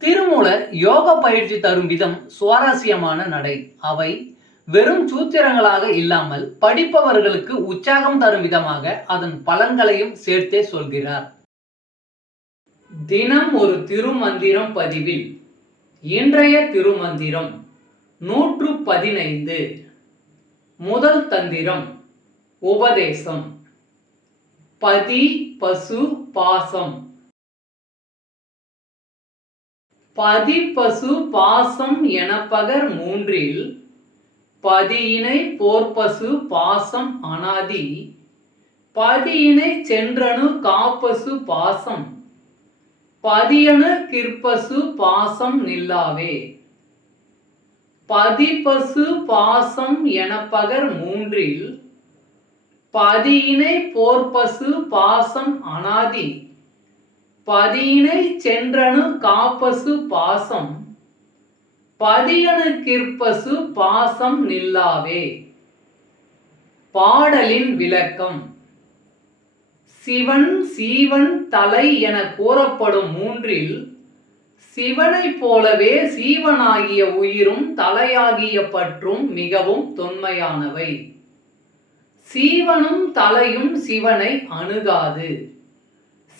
திருமூலர் யோக பயிற்சி தரும் விதம் சுவாரஸ்யமான நடை. அவை வெறும் சூத்திரங்களாக இல்லாமல் படிப்பவர்களுக்கு உற்சாகம் தரும் விதமாக அதன் பலன்களையும் சேர்த்தே சொல்கிறார். தினம் ஒரு திருமந்திரம் பதிவில். இன்றைய திருமந்திரம் நூற்று பதினைந்து. முதல் தந்திரம் உபதேசம். பதி பசு பாசம். பதிப்பசு பாசம் எனப்பகர் மூன்றில் பதியினை போர்ப்பசு பாசம் அனாதி பதியினை சென்றனு காப்பசு பாசம் பதியனு கிற்பசு பாசம் நில்லாவே. பதிப்பசு பாசம் எனப்பகர் மூன்றில் பதியினை போர்ப்பசு பாசம் அனாதி பதியினை சென்றனு காப்பசு பாசம் பதியனுக்கிற்பசு பாசம் நில்லாவே. பாடலின் விளக்கம் சிவன் சீவன் தலை என கூறப்படும் மூன்றில் சிவனைப் போலவே சீவனாகிய உயிரும் தலையாகிய பற்றும் மிகவும் தொன்மையானவை. சீவனும் தலையும் சிவனை அணுகாது.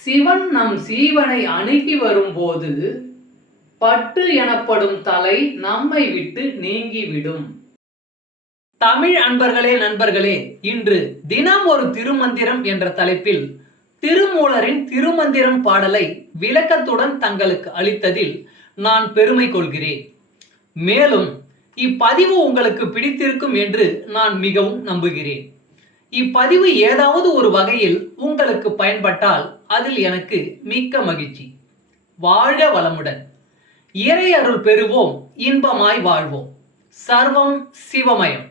சிவன் நம் சீவனை அணுகி வரும்போது பற்று எனப்படும் தலை நம்மை விட்டு நீங்கிவிடும். தமிழ் அன்பர்களே நண்பர்களே இன்று தினம் ஒரு திருமந்திரம் என்ற தலைப்பில் திருமூலரின் திருமந்திரம் பாடலை விளக்கத்துடன் தங்களுக்கு அளித்ததில் நான் பெருமை கொள்கிறேன். மேலும் இப்பதிவு உங்களுக்கு பிடித்திருக்கும் என்று நான் மிகவும் நம்புகிறேன். இப்பதிவு ஏதாவது ஒரு வகையில் உங்களுக்கு பயன்பட்டால் அதில் எனக்கு மிக்க மகிழ்ச்சி. வாழ வளமுடன். இறை அருள் பெறுவோம் இன்பமாய் வாழ்வோம். சர்வம் சிவமயம்.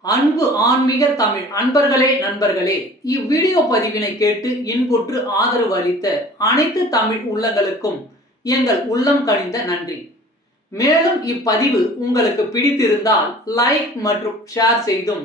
அன்பு ஆன்மீக தமிழ் அன்பர்களே நண்பர்களே இவ்வீடியோ பதிவினை கேட்டு இன்புற்று ஆதரவு அளித்த அனைத்து தமிழ் உள்ளங்களுக்கும் எங்கள் உள்ளம் கனிந்த நன்றி. மேலும் இப்பதிவு உங்களுக்கு பிடித்திருந்தால் லைக் மற்றும் ஷேர் செய்தும்